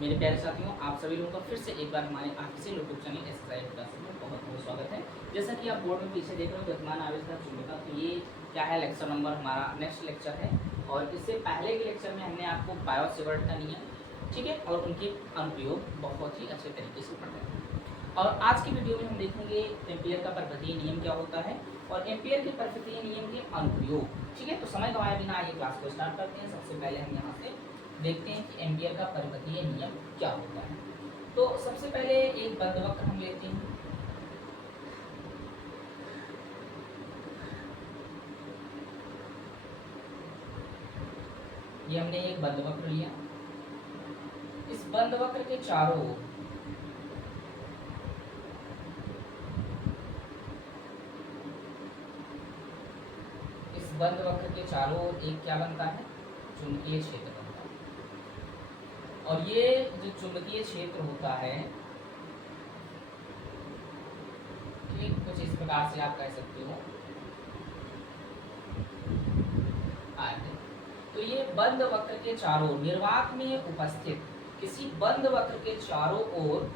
मेरे प्यारे साथियों, आप सभी लोगों का फिर से एक बार हमारे official YouTube channel exercise class में बहुत बहुत स्वागत है। जैसा कि आप बोर्ड में पीछे देख रहे हो गतिमान आवेश का चुंबकत्व, तो ये क्या है, लेक्चर नंबर हमारा नेक्स्ट लेक्चर है। और इससे पहले के लेक्चर में हमने आपको बायो-सेवर्ट का नियम, ठीक है, और उनके अनुप्रयोग बहुत ही अच्छे तरीके से पढ़ाया। और आज की वीडियो में हम देखेंगे एम्पियर का पर्वतीय नियम क्या होता है और एम्पियर के पर्वतीय नियम के अनुप्रयोग। ठीक है, तो समय गंवाए बिना ये क्लास को स्टार्ट करते हैं। सबसे पहले हम यहाँ से देखते हैं कि एम्पियर का पर्वतीय नियम क्या होता है। तो सबसे पहले एक बंधवक्र हम लेते हैं। ये हमने एक बंधवक्र लिया। इस बंधवक्र के चारों ओर बंधवक्र के चारों ओर एक क्या बनता है, चुंबकीय क्षेत्र बनता है। और ये जो चुंबकीय क्षेत्र होता है, ठीक, कुछ इस प्रकार से आप कह सकते हो आगे। तो ये बंद वक्र के चारों निर्वात में उपस्थित किसी बंद वक्र के चारों ओर,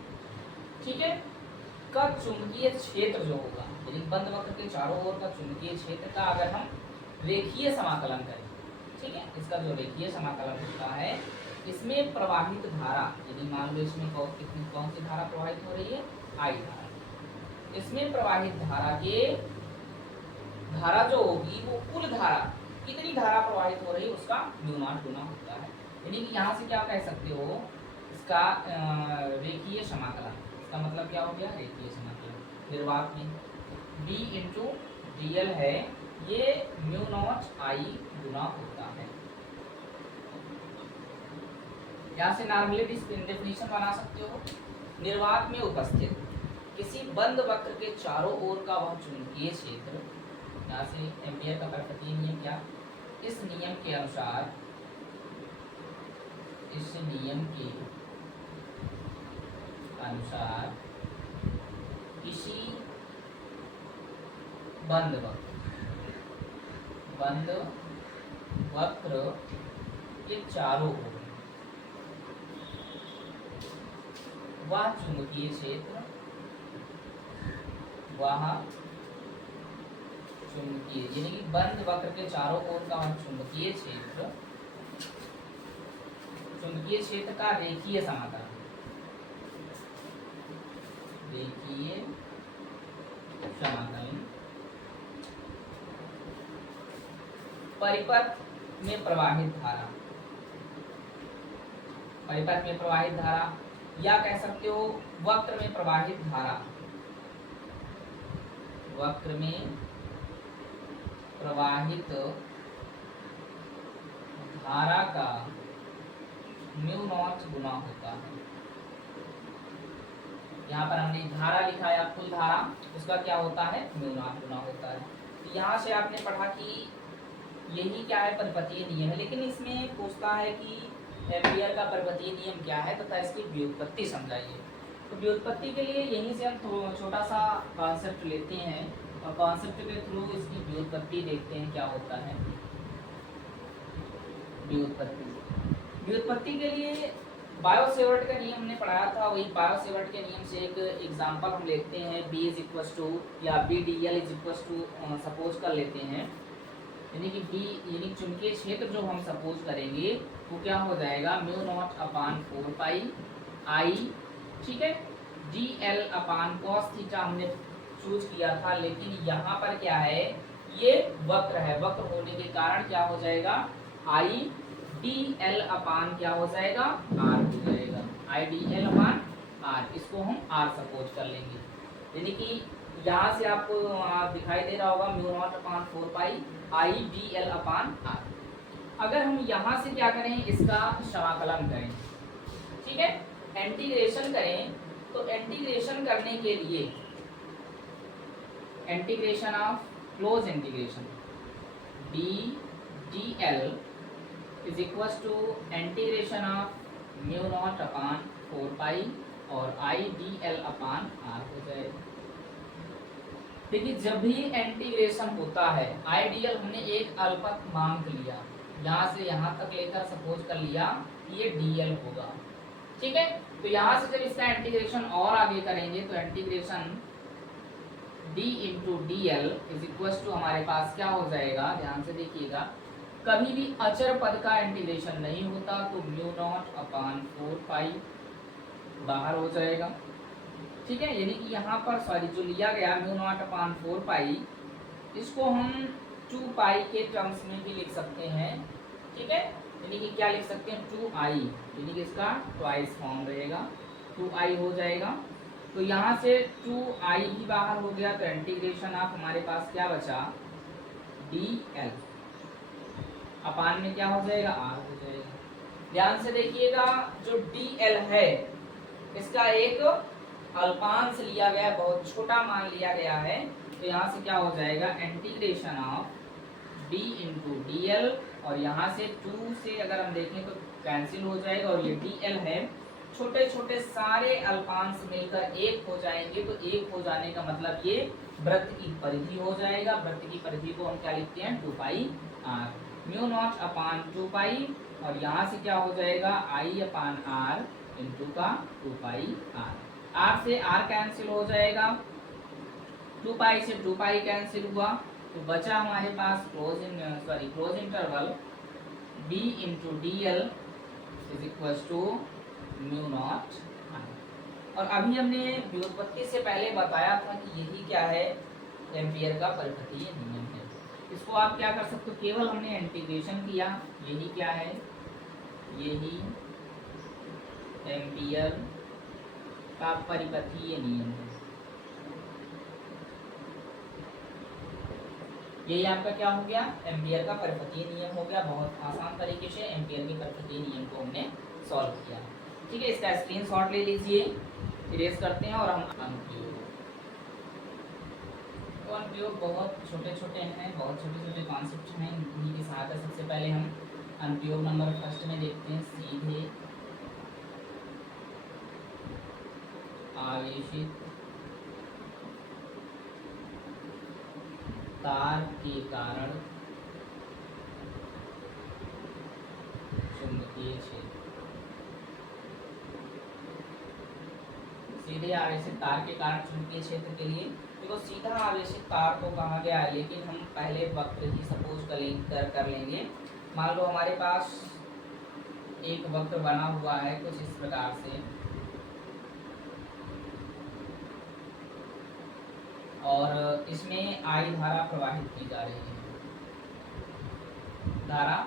ठीक है, का चुंबकीय क्षेत्र जो होगा, यदि बंद वक्र के चारों ओर का चुंबकीय क्षेत्र का अगर हम रेखीय समाकलन करें, ठीक है, इसका जो रेखीय समाकलन होता है, इसमें प्रवाहित धारा, यदि मान लो इसमें कौन सी धारा प्रवाहित हो रही है, आई धारा, इसमें प्रवाहित धारा जो होगी वो कुल धारा, कितनी धारा प्रवाहित हो रही है उसका म्यू0 गुना होता है। यानी कि यहाँ से क्या कह सकते हो, इसका रेखीय समाकलन, इसका मतलब क्या हो गया, रेखीय समाकलन। निर्वात में B इंटू DL है, ये म्यू0I गुना होता है। यहाँ से नॉर्मली डेफिनेशन बना सकते हो, निर्वात में उपस्थित किसी बंद वक्र के चारों ओर का वह चुंबकीय क्षेत्र, यहाँ से एम्पियर का पर्वतीय नियम क्या, इस नियम के अनुसार, इस नियम के अनुसार किसी बंद वक्र के चारों ओर वह चुंबकीय क्षेत्र, यानी कि बंद वक्र के चारों ओर का वह चुंबकीय क्षेत्र का रेखीय समाकलन, परिपथ में प्रवाहित धारा, या कह सकते हो वक्र में प्रवाहित धारा का म्यू0 गुना होता है। यहाँ पर हमने धारा लिखा है, कुल धारा, उसका क्या होता है, म्यू0 गुना होता है। तो यहाँ से आपने पढ़ा कि यही क्या है, पर्वतीय नियम है। लेकिन इसमें पूछता है कि एम्पियर का पर्वतीय नियम क्या है तथा इसकी व्युत्पत्ति समझाइए। तो व्युत्पत्ति के लिए यहीं से हम छोटा सा कॉन्सेप्ट लेते हैं और कॉन्सेप्ट के थ्रू इसकी व्युत्पत्ति देखते हैं क्या होता है। व्युत्पत्ति के लिए बायो-सेवर्ट का नियम हमने पढ़ाया था, वही बायो-सेवर्ट के नियम से एक एग्जांपल हम लेते हैं। B इज इक्वल टू या BDL is equal to suppose कर लेते हैं, यानी कि B यानी चुंबकीय क्षेत्र जो हम सपोज करेंगे वो क्या हो जाएगा, म्यू0/4πI, ठीक है, DL/cos θ हमने चूज किया था। लेकिन यहाँ पर क्या है, ये वक्र है, वक्र होने के कारण क्या हो जाएगा, IDL अपान क्या हो जाएगा, R हो जाएगा, IDL/R, इसको हम R सपोज कर लेंगे। यानी कि यहाँ से आपको दिखाई दे रहा होगा म्यू0/4πI IDL/R। अगर हम यहाँ से क्या करें, इसका समाकलन करें, ठीक है, इंटीग्रेशन करें, तो इंटीग्रेशन करने के लिए integration of close integration DL is equal to integration of म्यू0/4π और IDL/R हो जाएगा। देखिए, जब भी इंटीग्रेशन होता है, आइडियल हमने एक अल्पत मान लिया, यहाँ से यहाँ तक लेकर सपोज कर लिया कि ये DL होगा, ठीक है। तो यहाँ से जब इसका इंटीग्रेशन और आगे करेंगे तो integration d into D L is equal to हमारे पास क्या हो जाएगा, ध्यान से देखिएगा, कभी भी अचर पद का इंटीग्रेशन नहीं होता तो म्यू नॉट अपान 4 पाई बाहर हो जाएगा। ठीक है, यानी कि यहाँ पर सॉरी जो लिया गया म्यू नॉट अपान 4 पाई, इसको हम 2 पाई के टर्म्स में भी लिख सकते हैं। ठीक है, यानी कि क्या लिख सकते हैं 2i, यानी कि इसका ट्वाइस फॉर्म रहेगा, 2i हो जाएगा। तो यहाँ से 2i भी बाहर हो गया तो इंटीग्रेशन ऑफ हमारे पास क्या बचा dl अपान में क्या हो जाएगा r हो जाएगा। ध्यान से देखिएगा, जो dl है इसका एक अल्पांश लिया गया है, बहुत छोटा मान लिया गया है। तो यहाँ से क्या हो जाएगा integration of d into D L, और यहाँ से 2 से अगर हम देखें तो कैंसिल हो जाएगा, और ये dl है, छोटे छोटे सारे अल्पांश मिलकर एक हो जाएंगे। तो एक हो जाने का मतलब ये वृत्त की परिधि हो जाएगा। वृत्त की परिधि को हम क्या लिखते हैं 2 पाई r, म्यू नॉट अपान 2 पाई, और यहाँ से क्या हो जाएगा i अपान r इंटू का 2 पाई r, r से r कैंसिल हो जाएगा, 2 पाई से 2 पाई कैंसिल हुआ, तो बचा हमारे पास close interval b into D L is equal to mu not i। और अभी हमने व्युत्पत्ति से पहले बताया था कि यही क्या है एम्पियर का परिपथीय नियम है। इसको आप क्या कर सकते हो, केवल हमने इंटीग्रेशन किया, यही क्या है, यही एम्पियर का परिपथीय नियम है। यही आपका क्या हो गया एम्पियर का परिपथीय नियम हो गया। बहुत आसान तरीके से एम्पियर के परिपथीय नियम को हमने सॉल्व किया। ठीक है, इसका स्क्रीनशॉट ले लीजिए, इरेज करते हैं और हम अनुप्रयोग, तो अनुप्रयोग बहुत छोटे छोटे हैं, बहुत छोटे छोटे कॉन्सेप्ट हैं, इन्हीं की सहायता सबसे पहले हम अनुप्रयोग नंबर फर्स्ट में देखते हैं। सीधे आवेशित तार के कारण चुंबकीय क्षेत्र, सीधे आवेशित तार के कारण चुंबकीय क्षेत्र के लिए देखो सीधा आवेशित तार को कहा गया है, लेकिन हम पहले वक्र ही सपोज कर लेंगे। मान लो हमारे पास एक वक्र बना हुआ है कुछ इस प्रकार से, और इसमें आई धारा प्रवाहित की जा रही है, धारा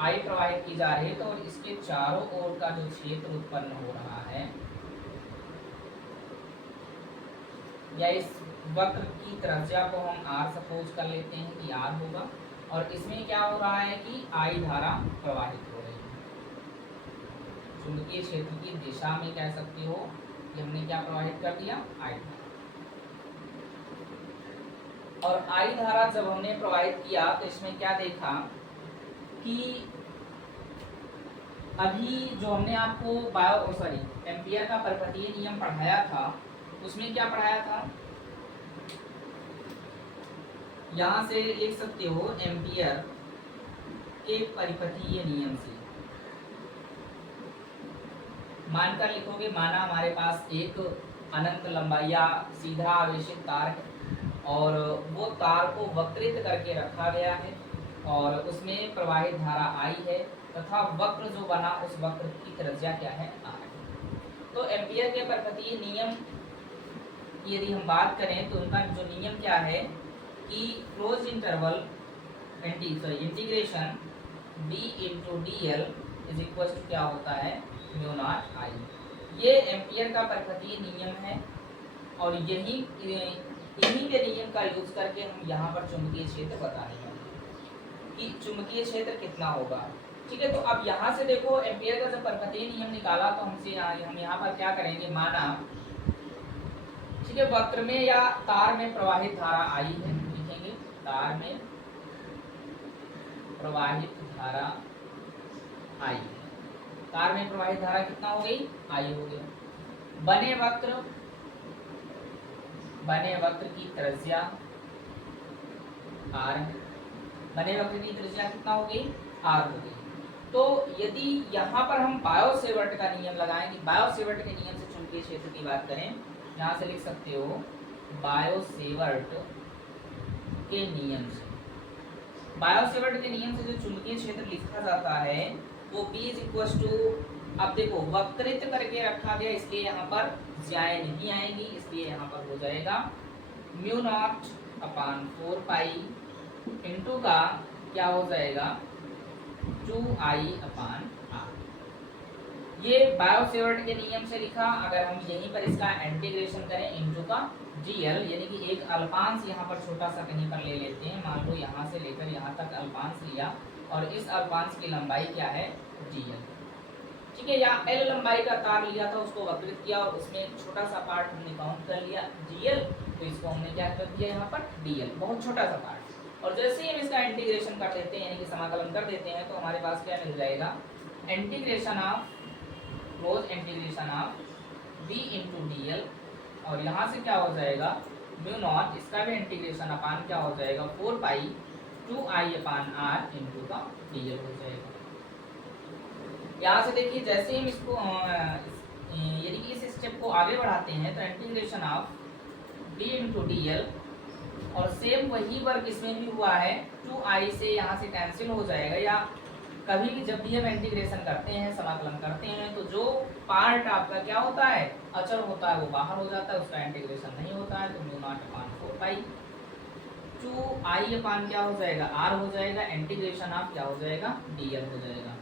आई प्रवाहित की जा रही है, तो इसके चारों ओर का जो क्षेत्र उत्पन्न हो रहा है, या इस वक्र की त्रिज्या को हम r सपोज कर लेते हैं कि r होगा, और इसमें क्या हो रहा है कि I धारा प्रवाहित हो रही है। चुंबकीय क्षेत्र की दिशा में कह सकते हो कि हमने क्या प्रवाहित कर दिया I धारा, और I धारा जब हमने प्रवाहित किया तो इसमें क्या देखा कि अभी जो हमने आपको एम्पियर का परिपथीय नियम पढ़ाया था, उसमें क्या पढ़ाया था, यहाँ से लिख सकते हो एम्पियर के परिपथीय नियम से मानकर लिखोगे। माना हमारे पास एक अनंत लंबाई या सीधा आवेशित तार है, और वो तार को वक्रित करके रखा गया है, और उसमें प्रवाहित धारा I है, तथा वक्र जो बना उस वक्र की त्रिज्या क्या है R। तो एम्पियर के परिपथीय नियम यदि हम बात करें तो उनका जो नियम क्या है कि close interval integration d into D L is equal to क्या होता है म्यू नॉट I। ये एम्पियर का परिपथीय नियम है, और इन्हीं के नियम का यूज करके हम यहाँ पर चुंबकीय क्षेत्र बता रहे हैं कि चुंबकीय क्षेत्र कितना होगा। ठीक है, तो अब यहाँ से देखो एम्पियर का जब परिपथीय नियम निकाला तो हम यहाँ पर क्या करेंगे, माना ठीक है वक्र में या तार में प्रवाहित धारा I है, लिखेंगे तार में प्रवाहित धारा I, तार में प्रवाहित धारा कितना हो गई I हो गया। बने वक्र की त्रिज्या R है, बने वक्र की त्रिज्या कितना हो गई R हो गई। तो यदि यहाँ पर हम बायो-सेवर्ट का नियम लगाएंगे, बायो-सेवर्ट के नियम से चुंबकीय क्षेत्र की बात करें, यहाँ से लिख सकते हो बायो-सेवर्ट के नियम से, बायो-सेवर्ट के नियम से जो चुंबकीय क्षेत्र लिखा जाता है वो B इज इक्वल टू, अब देखो वक्रित करके रखा गया इसलिए यहाँ पर ज्याएं नहीं आएंगी, इसलिए यहाँ पर हो जाएगा mu naught upon 4 pi into का क्या हो जाएगा 2I अपान R। ये बायो-सेवर्ट के नियम से लिखा। अगर हम यहीं पर इसका इंटीग्रेशन करें इंटू का dl, यानी कि एक अल्पांश यहाँ पर छोटा सा कहीं पर ले लेते हैं, मान लो यहाँ से लेकर यहाँ तक अल्पांश लिया और इस अल्पांश की लंबाई क्या है dl, ठीक है। या L लंबाई का तार लिया था, उसको वक्रित किया और उसमें एक छोटा सा पार्ट हमने काउंट कर लिया dl, तो इसको हमने क्या कर दिया यहाँ पर dl, बहुत छोटा सा पार्ट। और जैसे ही हम इसका इंटीग्रेशन कर देते हैं यानी कि समाकलन कर देते हैं, तो हमारे पास क्या मिल जाएगा integration of close integration of b into dl, और यहाँ से क्या हो जाएगा म्यू नॉट, इसका भी इंटीग्रेशन अपान क्या हो जाएगा 4 पाई 2I अपान r इंटू का dl हो जाएगा। यहाँ से देखिए जैसे हम इसको यानी कि इस स्टेप को आगे बढ़ाते हैं तो integration of b into dl, और सेम वही वर्क इसमें भी हुआ है, 2I से यहाँ से कैंसिल हो जाएगा। या कभी भी जब भी हम इंटीग्रेशन करते हैं, समाकलन करते हैं, तो जो पार्ट आपका क्या होता है अचर होता है वो बाहर हो जाता है, उसका इंटीग्रेशन नहीं होता है, तो म्यू नॉट अपान 4 पाई 2I अपान क्या हो जाएगा r हो जाएगा, इंटीग्रेशन ऑफ क्या हो जाएगा dl हो जाएगा।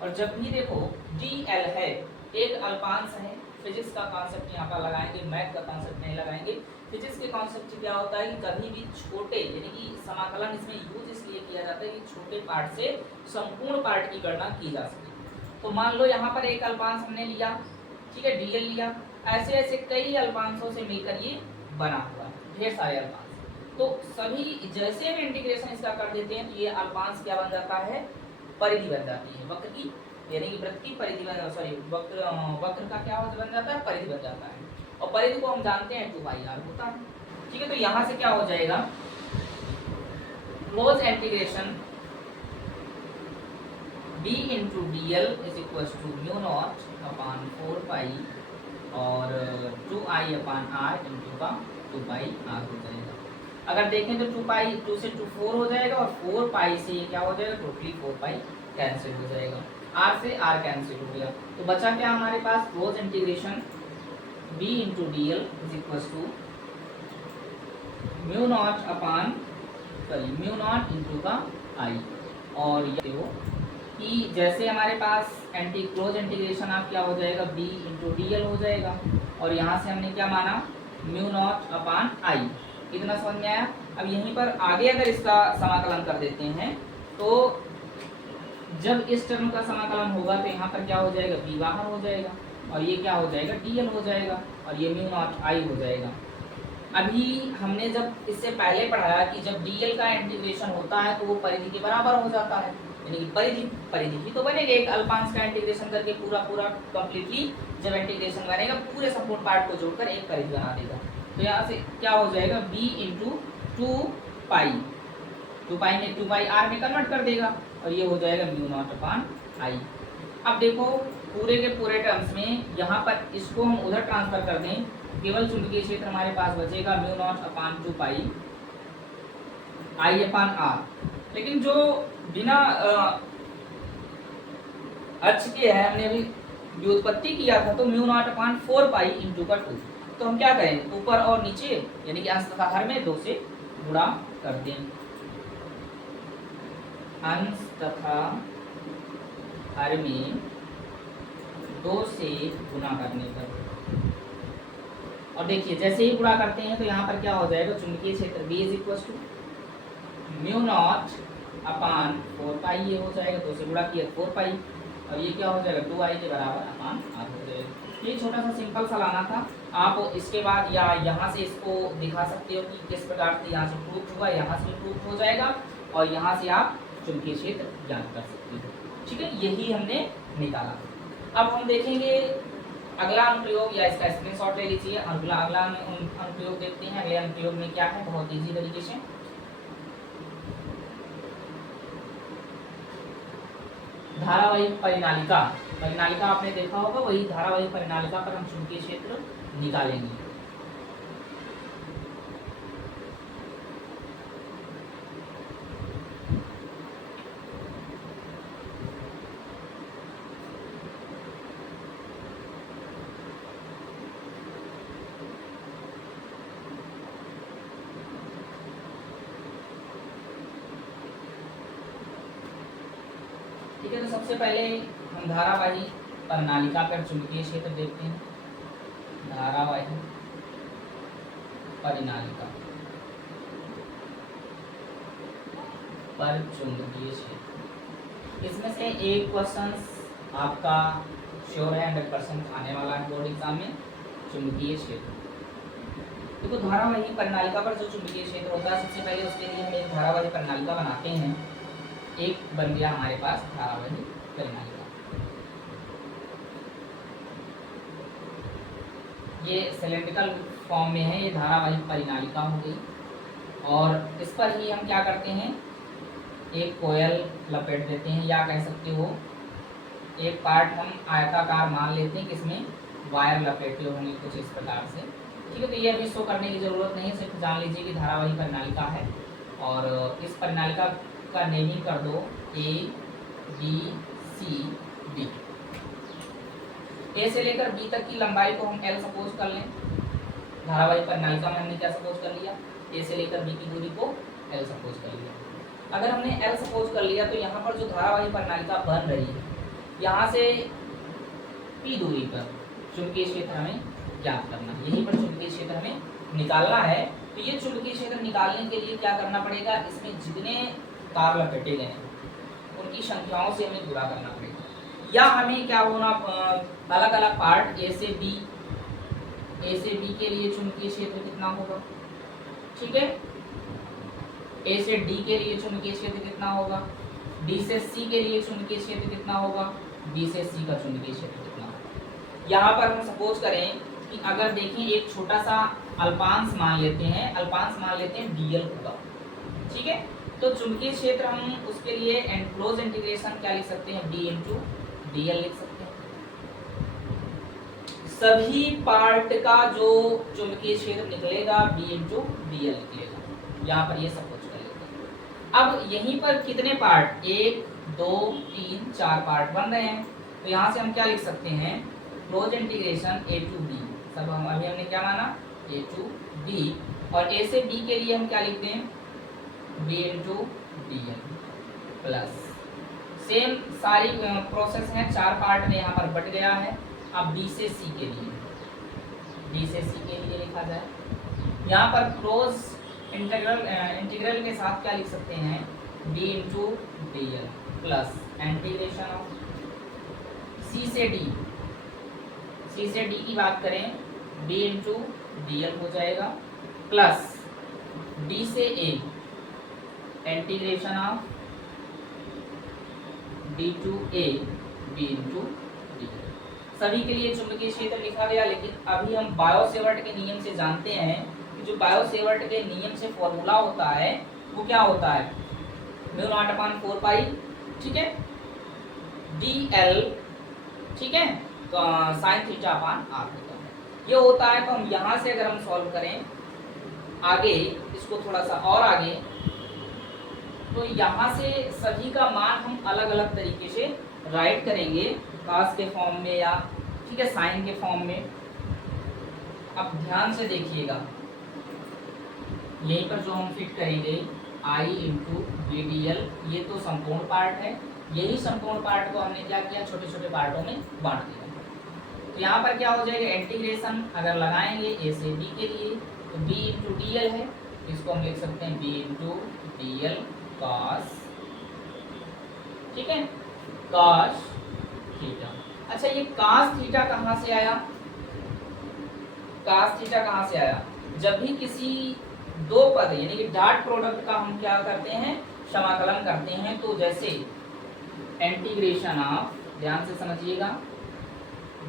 और जब भी देखो dl है एक अल्पांश है, फिजिक्स का कॉन्सेप्ट यहाँ पर लगाएंगे, मैथ का कॉन्सेप्ट नहीं लगाएंगे। फिजिक्स के कॉन्सेप्ट से क्या होता है कि कभी भी छोटे यानी कि समाकलन इसमें यूज इसलिए किया जाता है कि छोटे पार्ट से संपूर्ण पार्ट की गणना की जा सके। तो मान लो यहाँ पर एक अल्पांश हमने लिया, ठीक है, dl लिया, ऐसे ऐसे कई अल्पांशों से मिलकर ये बना हुआ है, ढेर सारे अल्पांश। तो सभी जैसे हम इंटीग्रेशन इसका कर देते हैं तो ये अल्पांश क्या बन जाता है परिधि बन जाती है, वक्र की यानी कि वृत्त की परिधि सॉरी वक्र का क्या बन जाता है परिधि बन जाता है, और परिधि को हम जानते हैं 2πr होता है, ठीक है। तो यहाँ से क्या हो जाएगा close integration b into dl is equal to mu naught upon 4 pi और 2I अपान r इंटू का 2πr हो जाएगा। अगर देखें तो 2 से 2 4 हो जाएगा और 4 पाई से ये क्या हो जाएगा टोटली 4 पाई कैंसिल हो जाएगा, r से r कैंसिल हो गया। तो बचा क्या हमारे पास close integration b into dl is equal to mu naught upon mu naught into का i। और ये हो कि जैसे हमारे पास क्लोज इंटीग्रेशन आप क्या हो जाएगा b इंटू dl हो जाएगा, और यहाँ से हमने क्या माना म्यू नॉट अपान i, इतना समझ में आया। अब यहीं पर आगे अगर इसका समाकलन कर देते हैं तो जब इस टर्म का समाकलन होगा तो यहाँ पर क्या हो जाएगा b बाहर हो जाएगा और ये क्या हो जाएगा dl हो जाएगा और ये म्यू नॉट i हो जाएगा। अभी हमने जब इससे पहले पढ़ाया कि जब dl का इंटीग्रेशन होता है तो वो परिधि के बराबर हो जाता है, यानी कि परिधि ही तो बनेगा, एक अल्पांश का इंटीग्रेशन करके पूरा कंप्लीटली जब इंटीग्रेशन बनेगा पूरे संपूर्ण पार्ट को जोड़कर एक परिधि बना देगा। तो यहाँ से क्या हो जाएगा b इंटू 2 पाई में 2πr में कन्वर्ट कर देगा और ये हो जाएगा म्यू नॉट अपान i। अब देखो पूरे के पूरे टर्म्स में यहाँ पर इसको हम उधर ट्रांसफर कर दें, केवल चुंबकीय क्षेत्र हमारे पास बचेगा mu naught upon 2 pi I upon r। लेकिन जो बिना अक्ष के है हमने अभी व्युत्पत्ति किया था तो mu naught upon 4 pi into का 2, तो हम क्या करें ऊपर और नीचे यानी कि अंश तथा हर में 2 से गुणा कर दें, अंश तथा हर में 2 से गुणा करने पर। और देखिए जैसे ही गुणा करते हैं तो यहाँ पर क्या हो जाएगा चुंबकीय क्षेत्र B is equal to mu naught upon 4 pi, ये हो जाएगा 2 से गुणा किया 4 पाई और ये क्या हो जाएगा 2I के बराबर अपान r हो जाएगा। ये छोटा सा सिंपल सा लाना था। आप इसके बाद या यहाँ से इसको दिखा सकते हो कि किस प्रकार से यहाँ से प्रूफ हुआ, यहाँ से प्रूफ हो जाएगा और यहाँ से आप चुंबकीय क्षेत्र ज्ञात कर सकते हो, ठीक है। यही हमने निकाला। अब हम देखेंगे अगला अनुप्रयोग, या इसका स्क्रीनशॉट ले लीजिए। अगला अनुप्रयोग देखते हैं। अगले अनुप्रयोग में क्या है, बहुत ईजी तरीके से धारावाहिक परिनालिका, परिनालिका आपने देखा होगा, वही धारावाहिक परिनालिका पर हम चुंबकीय क्षेत्र निकालेंगे। ठीक है, तो सबसे पहले हम धारावाही परिनालिका पर चुंबकीय क्षेत्र देखते हैं। धारावाही परिनालिका पर चुंबकीय क्षेत्र, इसमें से एक क्वेश्चन आपका श्योर है, 100% आने वाला है बोर्ड एग्जाम में, चुंबकीय क्षेत्र। देखो धारावाही परिनालिका पर जो चुंबकीय क्षेत्र होता है, सबसे पहले उसके लिए हम एक धारावाही परिनालिका बनाते हैं। एक बन गया हमारे पास धारावाही परिनालिका। ये सिलेंड्रिकल फॉर्म में है, ये धारावाही परिनालिका हो गई। और इस पर ही हम क्या करते हैं, एक कोयल लपेट देते हैं, या कह सकते हो एक पार्ट हम आयताकार मान लेते हैं, किसमें वायर लपेटे होंगे कुछ इस प्रकार से। ठीक है, तो ये अभी शो करने की जरूरत नहीं, सिर्फ जान लीजिए कि धारावाही परिनालिका है। और इस परिनालिका का नेमिंग कर दो A B C D। ए से लेकर बी तक की लंबाई को हम L सपोज कर लें। धारावाही परिनालिका में हमने क्या सपोज कर लिया, ए से लेकर बी की दूरी को L सपोज कर लिया। अगर हमने L सपोज कर लिया तो यहाँ पर जो धारावाही परिनालिका बन रही है, यहाँ से P दूरी पर चुंबकीय क्षेत्र हमें ज्ञात करना है, यहीं पर चुंबकीय क्षेत्र हमें निकालना है। तो ये चुंबकीय क्षेत्र निकालने के लिए क्या करना पड़ेगा, इसमें जितने तार लपेटे गए हैं उनकी संख्याओं से हमें गुणा करना पड़ेगा, या हमें क्या होना, अलग अलग पार्ट ए से बी के लिए चुंबकीय क्षेत्र कितना होगा, ठीक है, ए से डी के लिए चुंबकीय क्षेत्र कितना होगा, डी से सी के लिए चुंबकीय क्षेत्र कितना होगा, बी से सी का चुंबकीय क्षेत्र कितना होगा। यहाँ पर हम सपोज करें कि अगर देखें एक छोटा सा अल्पांश मान लेते हैं, डीएल होगा, ठीक है। तो चुंबकीय क्षेत्र हम उसके लिए एनक्लोज इंटीग्रेशन क्या लिख सकते हैं, डी इंटू डीएल लिख सकते हैं। सभी पार्ट का जो चुंबकीय क्षेत्र निकलेगा बी इंटू डीएल निकलेगा, यहाँ पर ये सपोज कर लेते हैं। अब यहीं पर कितने पार्ट, 1 2 3 4 पार्ट बन रहे हैं, तो यहाँ से हम क्या लिख सकते हैं, close integration A to B, सब हम अभी हमने क्या माना, ए टू बी, और ए से बी के लिए हम क्या लिखते हैं, B into D L plus, same सारी प्रोसेस है, 4 पार्ट में यहाँ पर बट गया है। अब बी से सी के लिए लिखा जाए, यहाँ पर क्लोज इंटीग्रल के साथ क्या लिख सकते हैं, B into D L plus integration of C से डी की बात करें, बी इंटू डी एल हो जाएगा, प्लस डी से A integration of D to A B into D. सभी के लिए चुंबकीय क्षेत्र लिखा गया, लेकिन अभी हम बायो-सेवर्ट के नियम से जानते हैं कि जो बायो-सेवर्ट के नियम से फॉर्मूला होता है वो क्या होता है, μ0/4 पाई, ठीक है, dl, ठीक है, तो sin थीटा अपान r होता है, ये होता है। तो हम यहाँ से अगर हम सॉल्व करें आगे, इसको थोड़ा सा और आगे, तो यहाँ से सभी का मान हम अलग अलग तरीके से राइट करेंगे, cos के फॉर्म में या ठीक है साइन के फॉर्म में। अब ध्यान से देखिएगा, यहीं पर जो हम फिट करेंगे I into B D L, ये तो संपूर्ण पार्ट है, यही संपूर्ण पार्ट को हमने क्या किया, छोटे छोटे पार्टों में बांट दिया। तो यहाँ पर क्या हो जाएगा, इंटीग्रेशन अगर लगाएंगे ए से बी के लिए तो बी इंटू डी एल है, इसको हम लिख सकते हैं B into D L cos, ठीक है, कॉस थीटा। अच्छा, ये कॉस थीटा कहाँ से आया, कॉस थीटा कहाँ से आया, जब भी किसी दो पद यानी कि डॉट प्रोडक्ट का हम क्या करते हैं, समाकलन करते हैं, तो जैसे इंटीग्रेशन ऑफ, ध्यान से समझिएगा,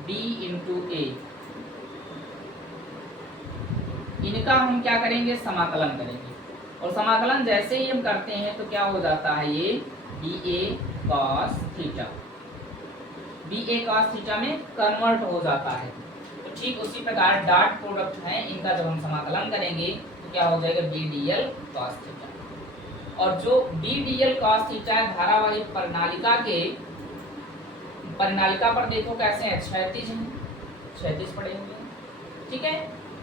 b इंटू ए, इनका हम क्या करेंगे, समाकलन करेंगे, और समाकलन जैसे ही हम करते हैं तो क्या हो जाता है, ये बी ए कॉस थीटा, बी ए कॉस थीटा में कन्वर्ट हो जाता है। तो ठीक उसी प्रकार डॉट प्रोडक्ट है इनका जब हम समाकलन करेंगे तो क्या हो जाएगा, B D L cos theta. और जो B D L cos theta है धारावाहिक परिनालिका पर देखो कैसे है, क्षैतिज है, क्षैतिज पड़े हुए हैं, ठीक है।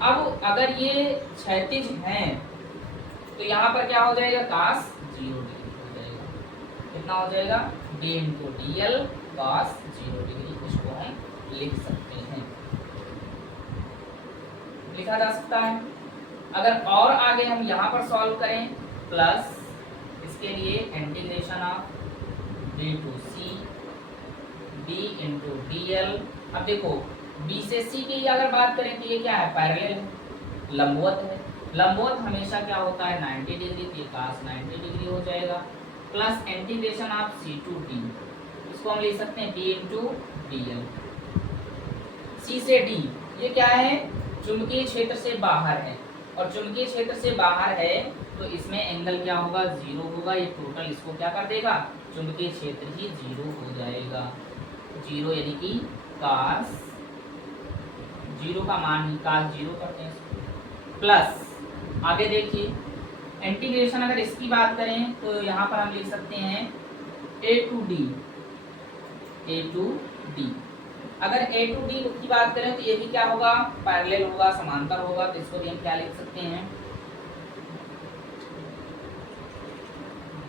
अब अगर ये क्षैतिज हैं तो यहाँ पर क्या हो जाएगा, cos 0 डिग्री हो जाएगा। कितना हो जाएगा, b into D L cos 0 degree, इसको हम लिख सकते हैं, लिखा जा सकता है। अगर और आगे हम यहाँ पर सॉल्व करें प्लस इसके लिए integration of b to c b into D L. अब देखो b से c की अगर बात करें तो ये क्या है, पैरेलल है, लंबवत है। लंबवत हमेशा क्या होता है 90 डिग्री, तो cos 90 डिग्री हो जाएगा, plus integration of c to d, इसको हम लिख सकते हैं b into D L. c से d ये क्या है, चुंबकीय क्षेत्र से बाहर है, और चुंबकीय क्षेत्र से बाहर है तो इसमें एंगल क्या होगा, 0 होगा। ये टोटल इसको क्या कर देगा, चुंबकीय क्षेत्र ही 0 हो जाएगा। 0 यानी कि cos 0 का मान ही cos 0 करते हैं, प्लस आगे देखिए इंटीग्रेशन अगर इसकी बात करें तो यहाँ पर हम लिख सकते हैं a टू डी। अगर a टू डी की बात करें तो ये भी क्या होगा, पैरेलल होगा, समांतर होगा, तो इसको भी हम क्या लिख सकते हैं,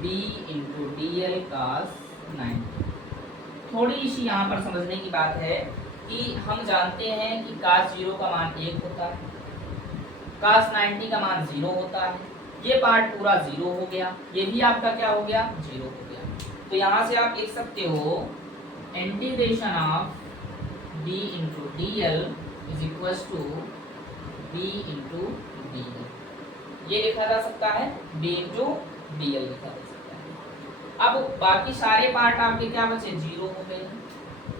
b into D L cos 90। थोड़ी सी यहाँ पर समझने की बात है कि हम जानते हैं कि cos 0 का मान 1 होता है, cos 90 का मान 0 होता है। ये पार्ट पूरा 0 हो गया, ये भी आपका क्या हो गया, 0 हो गया। तो यहाँ से आप लिख सकते हो integration of b into D L is equal to b into D L, ये लिखा जा सकता है b इंटू डी एल लिखा जा सकता है। अब बाकी सारे पार्ट आपके क्या बचे, 0 हो गए,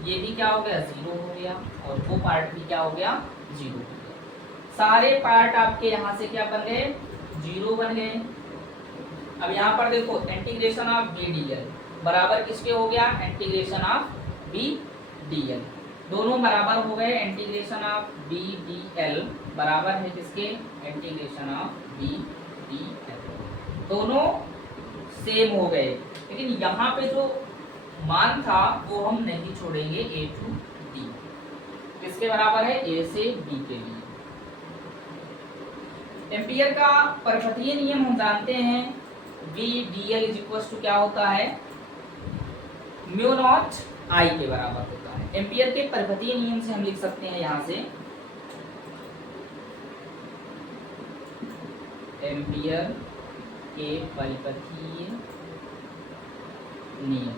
ये भी क्या हो गया, 0 हो गया, और वो पार्ट भी क्या हो गया, 0 हो गया। सारे पार्ट आपके यहाँ से क्या बन गए, 0 बन गए। अब यहाँ पर देखो integration of B D L बराबर किसके हो गया, integration of B D L, दोनों बराबर हो गए। Integration of B D L बराबर है किसके, integration of B D L, दोनों सेम हो गए। लेकिन यहाँ पे जो मान था वो हम नहीं छोड़ेंगे, a टू d किसके बराबर है, a से b के लिए। एम्पियर का परिपथीय नियम हम जानते हैं, v dl is equal to क्या होता है, म्यू नॉट I के बराबर होता है। एम्पियर के परिपथीय नियम से हम लिख सकते हैं यहाँ से एम्पियर के परिपथीय नियम।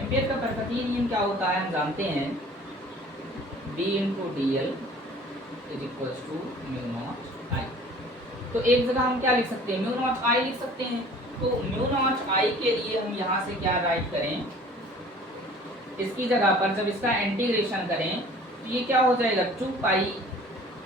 एम्पियर का परिपथीय नियम क्या होता है, हम जानते हैं b into D L is equal to mu naught I. तो एक जगह हम क्या लिख सकते हैं, म्यू नॉट आई लिख सकते हैं। तो म्यू नॉट आई के लिए हम यहाँ से क्या राइट करें, इसकी जगह पर जब इसका इंटीग्रेशन करें तो ये क्या हो जाएगा, 2 पाई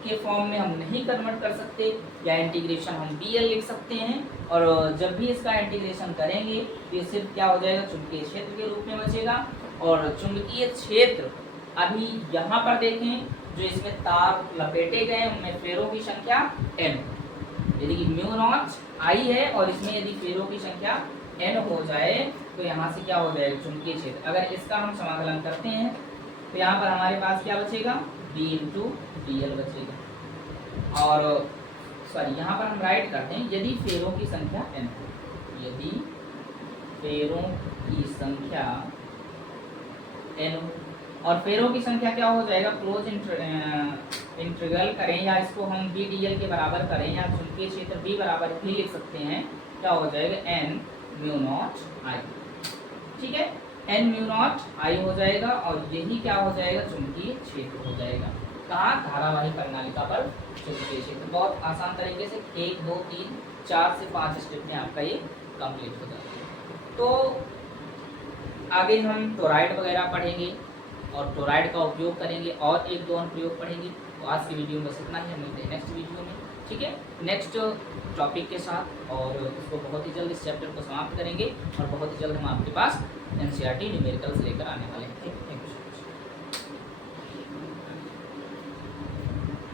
के फॉर्म में हम नहीं कन्वर्ट कर सकते, या इंटीग्रेशन हम dl लिख सकते हैं। और जब भी इसका इंटीग्रेशन करेंगे तो ये सिर्फ क्या हो जाएगा, चुंबकीय क्षेत्र के रूप में बचेगा। और चुंबकीय क्षेत्र अभी यहाँ पर देखें, जो इसमें तार लपेटे गए उनमें फेरों की संख्या n, यदि कि म्यू नॉट आई है और इसमें यदि फेरों की संख्या n हो जाए तो यहाँ से क्या हो जाएगा, चुंबकीय क्षेत्र। अगर इसका हम समाकलन करते हैं तो यहाँ पर हमारे पास क्या बचेगा, b इंटू डी एल बचेगा। और सॉरी यहाँ पर हम राइट करते हैं, यदि फेरों की संख्या n हो, यदि फेरों की संख्या n हो, और फेरों की संख्या क्या हो जाएगा, क्लोज इंटीग्रल करें या इसको हम बी डी एल के बराबर करें या चुंबकीय क्षेत्र b बराबर भी लिख सकते हैं, क्या हो जाएगा, n म्यू नॉट आई। ठीक है, n म्यू नॉट आई हो जाएगा, और यही क्या हो जाएगा, चुंबकीय क्षेत्र हो जाएगा। कहाँ, धारावाही प्रणालिका पर चुंबकीय क्षेत्र। बहुत आसान तरीके से 1 2 3 4 से 5 स्टेप में आपका ये कंप्लीट हो जाता है। तो आगे हम टोराइड वगैरह पढ़ेंगे और टोराइड का उपयोग करेंगे और 1 2 प्रयोग पढ़ेंगे। तो आज की वीडियो में बस इतना ही, हम मिलते हैं नेक्स्ट वीडियो में। ठीक है, नेक्स्ट टॉपिक के साथ, और इसको बहुत ही जल्द इस चैप्टर को समाप्त करेंगे और बहुत ही जल्द हम आपके पास एनसीईआरटी न्यूमेरिकल्स लेकर आने वाले हैं।